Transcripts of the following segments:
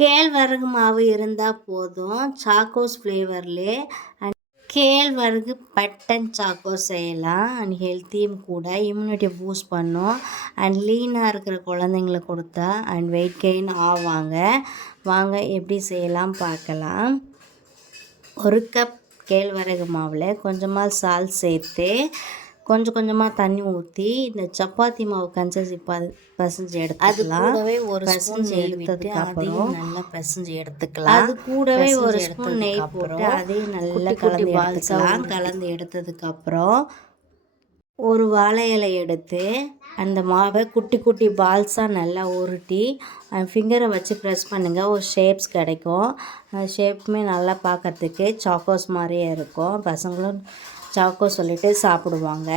கேழ்வரகு மாவு இருந்தால் போதும். சாக்கோஸ் ஃப்ளேவர்லே அண்ட் கேழ்வரகு பட்டன் சாக்கோஸ் செய்யலாம். அண்ட் ஹெல்த்தியும் கூட, இம்யூனிட்டியை பூஸ்ட் பண்ணும். அண்ட் லீனாக இருக்கிற குழந்தைங்களுக்கு கொடுத்தா அண்ட் வெயிட் கெயின் ஆவாங்க. வாங்க எப்படி செய்யலாம் பார்க்கலாம். 1 கப் கேழ்வரகு மாவில் கொஞ்சமாக சால்ட் சேர்த்து கொஞ்சம் கொஞ்சமாக தண்ணி ஊற்றி இந்த சப்பாத்தி மாவு கன்சிஸ்டன்சி பசைஞ்சு எடுத்துக்கலாம். அது கூடவே ஒரு ஸ்பூன் நெய் எடுத்ததுக்கப்புறம் நல்லா பசைஞ்சு எடுத்துக்கலாம். அது கூடவே ஒரு ஸ்பூன் நெய் போட்டு அதையும் நல்லா கலந்து எடுத்ததுக்கப்புறம் ஒரு வாழை இலை எடுத்து அந்த மாவை குட்டி குட்டி பால்ஸாக நல்லா உருட்டி ஃபிங்கரை வச்சு ப்ரெஸ் பண்ணுங்கள். ஒரு ஷேப்ஸ் கிடைக்கும். அந்த ஷேப்புமே நல்லா பார்க்கறதுக்கு சாக்கோஸ் மாதிரியே இருக்கும். பசங்களும் சாக்கோஸ் சொல்லிட்டு சாப்பிடுவாங்க.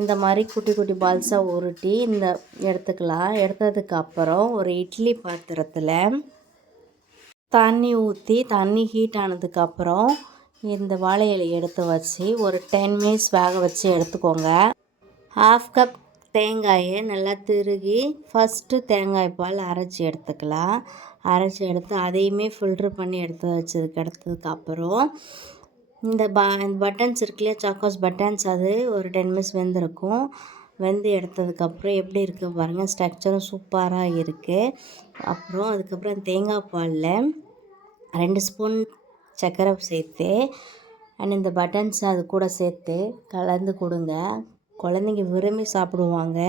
இந்த மாதிரி குட்டி குட்டி பால்ஸாக உருட்டி எடுத்துக்கலாம். எடுத்ததுக்கப்புறம் ஒரு இட்லி பாத்திரத்தில் தண்ணி ஊற்றி தண்ணி ஹீட் ஆனதுக்கப்புறம் இந்த வாழை இலை எடுத்து வச்சு ஒரு 10 மினிட்ஸ் வேக வச்சு எடுத்துக்கோங்க. 1/2 கப் தேங்காயை நல்லா திருகி ஃபஸ்ட்டு தேங்காய் பால் அரைச்சி எடுத்துக்கலாம். அரைச்சி எடுத்து அதையுமே ஃபில்ட்ரு பண்ணி எடுத்ததுக்கப்புறம் இந்த பட்டன்ஸ் இருக்குல்லையா, சாக்கோஸ் பட்டன்ஸ், அது ஒரு 10 மினிட்ஸ் வெந்திருக்கும். வெந்து எடுத்ததுக்கப்புறம் எப்படி இருக்குது பாருங்கள். ஸ்ட்ரக்சரும் சூப்பராக இருக்குது. அதுக்கப்புறம் தேங்காய் பாலில் 2 ஸ்பூன் சர்க்கரை சேர்த்து அண்ட் இந்த பட்டன்ஸ் அது கூட சேர்த்து கலந்து கொடுங்க. குழந்தைங்க விரும்பி சாப்பிடுவாங்க.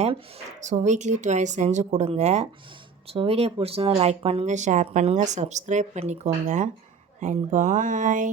ஸோ வீக்லி 2 செஞ்சு கொடுங்க. ஸோ வீடியோ பிடிச்சிருந்தா லைக் பண்ணுங்கள், ஷேர் பண்ணுங்கள், சப்ஸ்கிரைப் பண்ணிக்கோங்க. அண்ட் பாய்.